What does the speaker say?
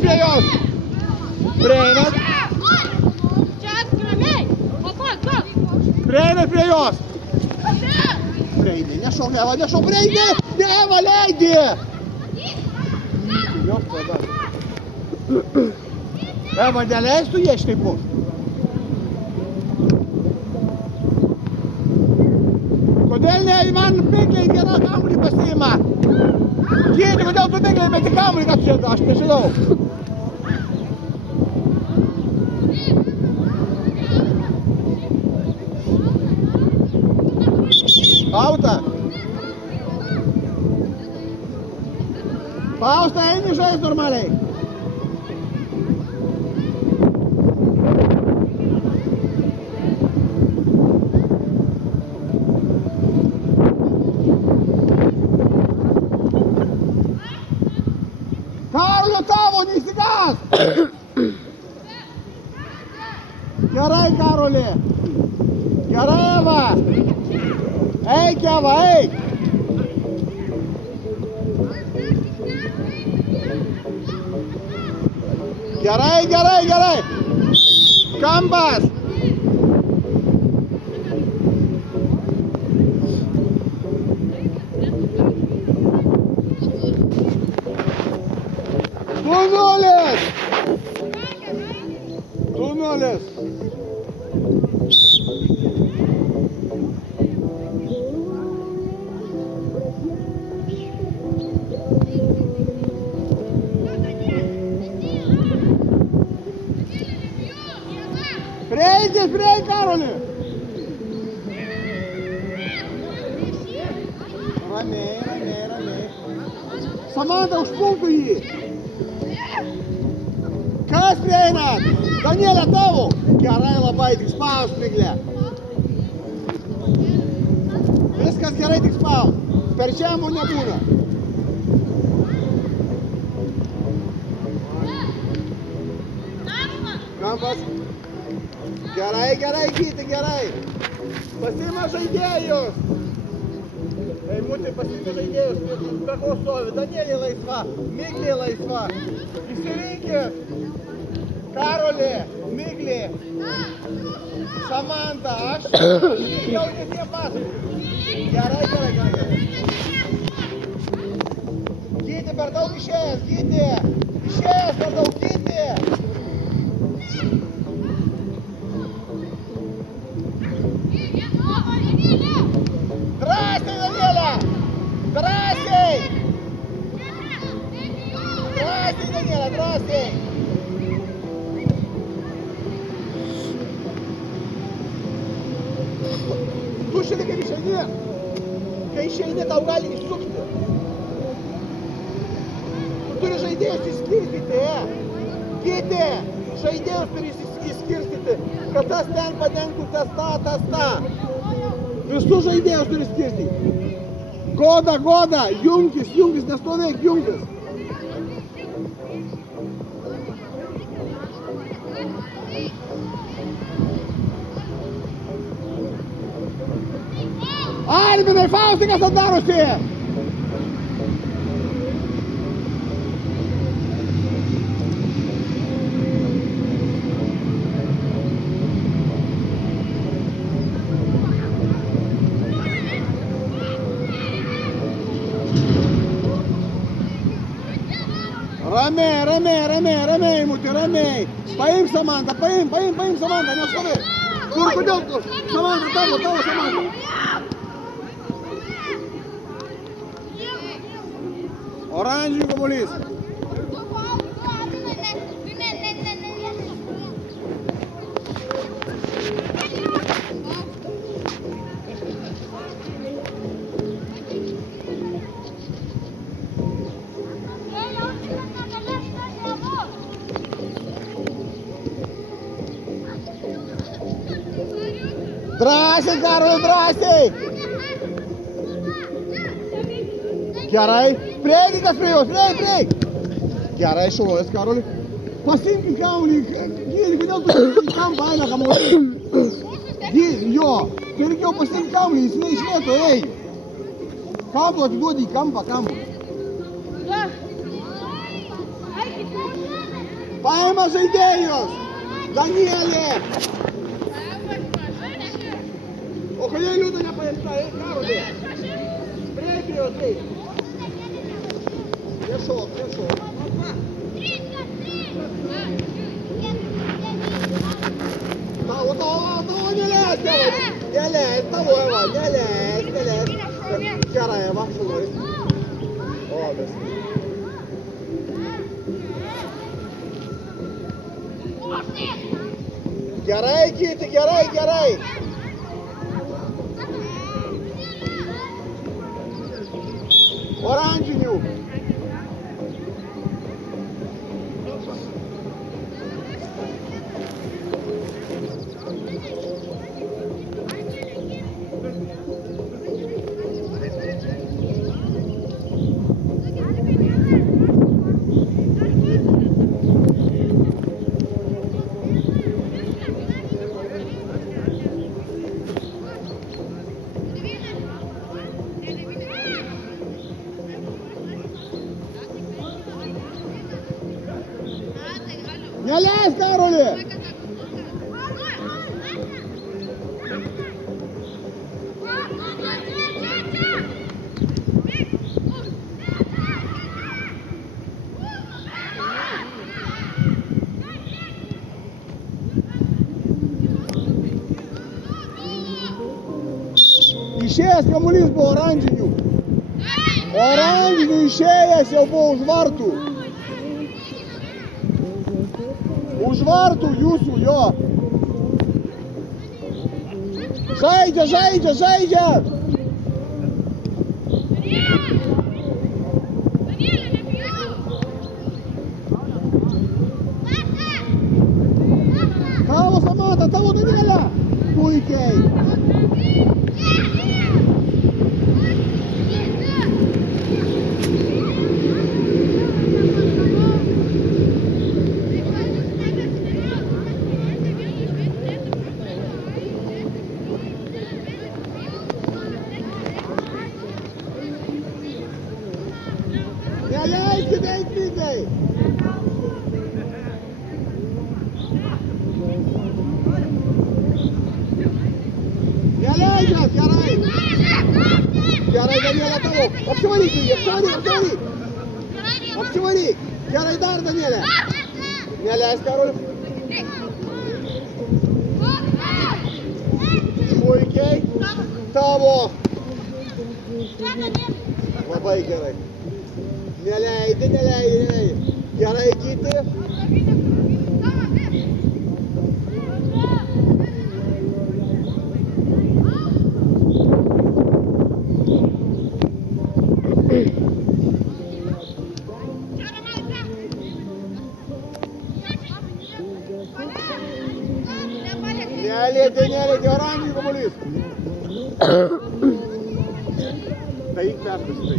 prie jos. Prieinat. Prieinat prie jos. Prieini, nešok, Eva, nešok, prieini. Ne, Eva, leidi. Jop, tada. Eva, neleistų jie štaipus. Kodėl ne, man bėgliai vieną kamuolį pasiima? Gėdi, kodėl tu bėgliai meti kamuolį, kad čia, aš nežinau. Auta. Fausta, eini žaist normaliai. Karolio tavo, neįsigas! Gerai, Karoli! Gerai, Eva! Eik, Eva, eik! Gerai, gerai, gerai! Kampas! Du nulis! Prieikis, prieik, Karoli! Ramiai, ramiai, ramiai. Samanta, užpultų jį! Kas prieinat? Danielė, tavo! Gerai labai, tik spaus, Miglė. Viskas gerai, tik spaus. Per žemų nebūna. Kampas. Gerai, gerai, Gyti, gerai. Pasiima žaidėjus. Eimuti, pasiima žaidėjus. Be ko stovi. Danielė laisva. Miglė laisva. Įsirinkit. Karoli, Miglė. Samanta, aš. Jau netie pasai. Gerai, gerai, gerai. Gyti, per daug išėjęs, Gyti. Išėjęs per daug, Gyti. Drąsiai, Danielė! Drąsiai! Drąsiai, Danielė, drąsiai! Tu šiandien kaip išeini? Kai išeini, tau gali išsukti. Tu turi žaidėjus išskirstyti, Gyti! Žaidėjus turi išskirstyti, kad tas ten padengtų, tas tą. Visus žaidėjus turi skirstyti. Goda, jungis, nestovėk, jungis. Albinai, Faustai, kas ten darosi? Ramiai, Muti, ramiai. Paim Samantą, paim Samantą, nestovi. Kodėl tu? Samantą, tavo Samantą. Oranžių kamuolys. Drąsiai, Karoli, drąsiai! Gerai, prieikis prie jos, prieik! Gerai, šuojas, Karoli. Pasiimkit kamuolį, Gyti, kodėl tu į kampą eina kamuolį? Jo, tai reikėjo pasiimti kamuolį, jis neišmėto, ei! Ką tu atiduodi į kampą kamuolį? Paima žaidėjus! Danielė! O kodėl Liūda nepaimta? Karolė! Prieki jos, eik! Priešok, priešok. Tavo neleis, tėvai! Neleis, tavo Eva, neleis. Gerai, Eva, šunai. O, viskas. Gerai, Kiti, gerai. Oranžinių. Neleis, Karolė! Išėjęs kamuolys buvo oranžinių. Oranžinių išėjęs jau buvo už vartų. Už vartų jūsų, jo. Žaidžia. Tavo Samata, tavo Danielė. Puikiai. Neleiskite eiti. Neleidžiat, gerai. Gerai, Danielė, tavo. Apsivaryk. Apsivaryk. Gerai dar, Danielė. Neleis, Karolė. Puikiai. Tavo. Labai gerai. Neleidi. Gerai, Kiti. Nelietė, oranžinių kamuolys. Tai perskasi tai.